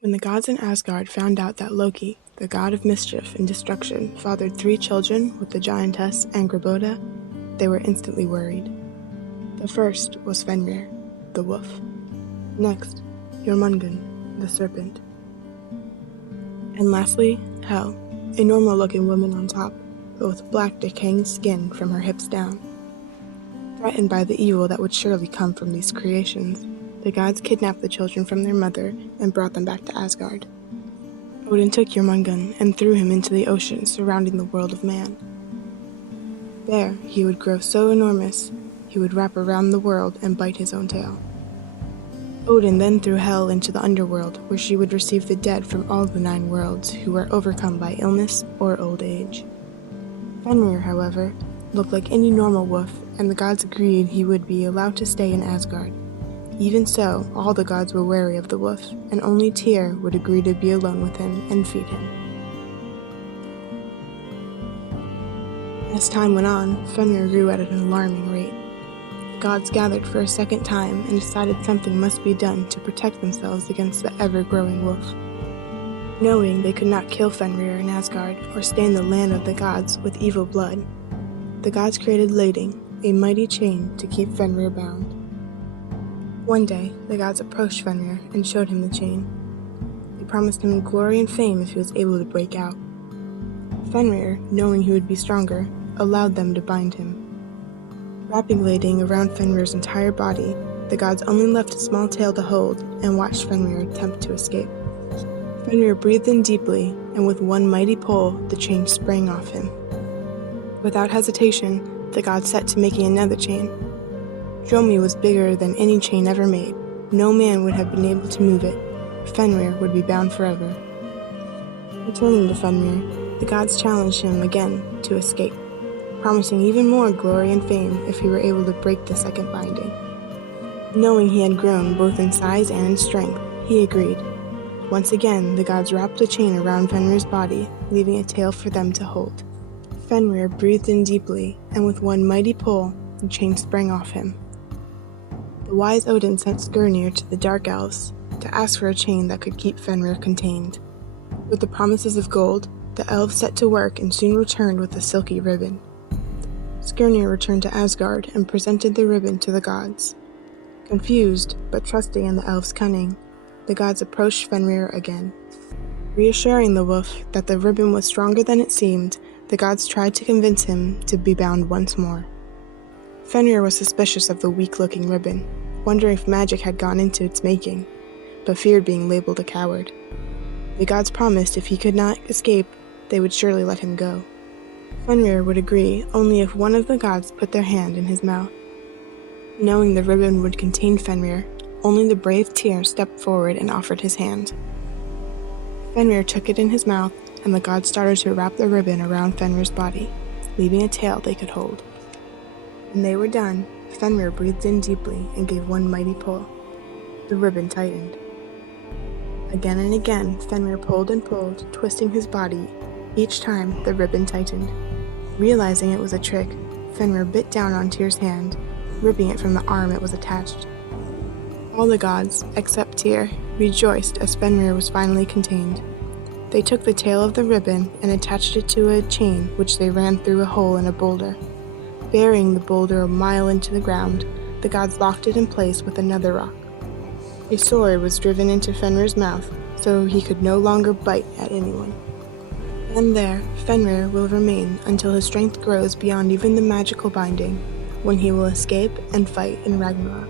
When the gods in Asgard found out that Loki, the god of mischief and destruction, fathered 3 children with the giantess Angrboda, they were instantly worried. The first was Fenrir, the wolf. Next, Jormungand, the serpent. And lastly, Hel, a normal-looking woman on top, but with black decaying skin from her hips down. Threatened by the evil that would surely come from these creations, the gods kidnapped the children from their mother and brought them back to Asgard. Odin took Jormungand and threw him into the ocean surrounding the world of man. There, he would grow so enormous, he would wrap around the world and bite his own tail. Odin then threw Hel into the underworld, where she would receive the dead from all the 9 worlds who were overcome by illness or old age. Fenrir, however, looked like any normal wolf, and the gods agreed he would be allowed to stay in Asgard. Even so, all the gods were wary of the wolf, and only Tyr would agree to be alone with him and feed him. As time went on, Fenrir grew at an alarming rate. The gods gathered for a second time and decided something must be done to protect themselves against the ever-growing wolf. Knowing they could not kill Fenrir in Asgard or stain the land of the gods with evil blood, the gods created lading, a mighty chain to keep Fenrir bound. One day, the gods approached Fenrir and showed him the chain. They promised him glory and fame if he was able to break out. Fenrir, knowing he would be stronger, allowed them to bind him. Wrapping lading around Fenrir's entire body, the gods only left a small tail to hold and watched Fenrir attempt to escape. Fenrir breathed in deeply, and with one mighty pull, the chain sprang off him. Without hesitation, the gods set to making another chain. Dromi was bigger than any chain ever made. No man would have been able to move it. Fenrir would be bound forever. Returning to Fenrir, the gods challenged him again to escape, promising even more glory and fame if he were able to break the second binding. Knowing he had grown both in size and in strength, he agreed. Once again, the gods wrapped the chain around Fenrir's body, leaving a tail for them to hold. Fenrir breathed in deeply, and with one mighty pull, the chain sprang off him. The wise Odin sent Skirnir to the Dark Elves to ask for a chain that could keep Fenrir contained. With the promises of gold, the elves set to work and soon returned with a silky ribbon. Skirnir returned to Asgard and presented the ribbon to the gods. Confused, but trusting in the elves' cunning, the gods approached Fenrir again. Reassuring the wolf that the ribbon was stronger than it seemed, the gods tried to convince him to be bound once more. Fenrir was suspicious of the weak-looking ribbon, wondering if magic had gone into its making, but feared being labeled a coward. The gods promised if he could not escape, they would surely let him go. Fenrir would agree only if one of the gods put their hand in his mouth. Knowing the ribbon would contain Fenrir, only the brave Tyr stepped forward and offered his hand. Fenrir took it in his mouth, and the gods started to wrap the ribbon around Fenrir's body, leaving a tail they could hold. When they were done, Fenrir breathed in deeply and gave one mighty pull. The ribbon tightened. Again and again, Fenrir pulled and pulled, twisting his body. Each time, the ribbon tightened. Realizing it was a trick, Fenrir bit down on Tyr's hand, ripping it from the arm it was attached. All the gods, except Tyr, rejoiced as Fenrir was finally contained. They took the tail of the ribbon and attached it to a chain which they ran through a hole in a boulder. Burying the boulder a mile into the ground, the gods locked it in place with another rock. A sword was driven into Fenrir's mouth, so he could no longer bite at anyone. And there, Fenrir will remain until his strength grows beyond even the magical binding, when he will escape and fight in Ragnarok.